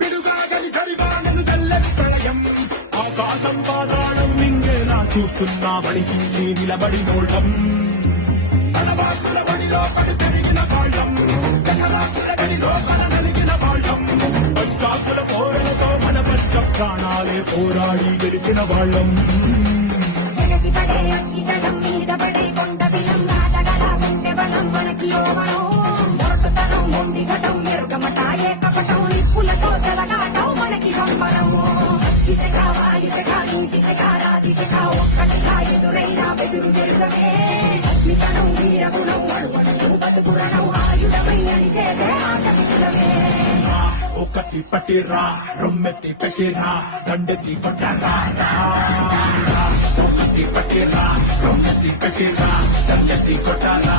పిడుగాగని చరివానను చల్లని ప్రళయం ఆకాశం పాతాళం మింగేలా చూస్తున్నా వడికించి నిలబడినోళ్ళం తలవాకుల బడిలో పడి పెరిగిన కాళ్ళం జగరాకుల గడిలో కలనలిగిన వాళ్ళం పచ్చాకుల పోరలతో మన పచ్చ ప్రాణాలే పోరాడి గెలిచిన వాళ్ళం పడే అగ్గి జలం మీద పడే కొండ బిలం నాటగల గుండె బలం మనకి ఓవరం మొరటుతనం మొండిగటం ఎరుగమట ఏకపటం నిప్పులతో జలగాటం మనకి సంబరం ఇసక వాయుసక ఇంటిసక రాతిసక ఒక్కటిగా ఎదురైనా బెదురు జరుగవే అగ్నితనం వీరగుణం అడువడం బతుకురణం ఆయుధమై అని చేసే ఆట విడుదలే ఒకటి పట్టిరా రొమ్మెత్తి పెట్టిరా దండెత్తి కొట్టరా ఒకటి పట్టిరా రొమ్మెత్తి పెట్టిరా దండెత్తి కొట్టరా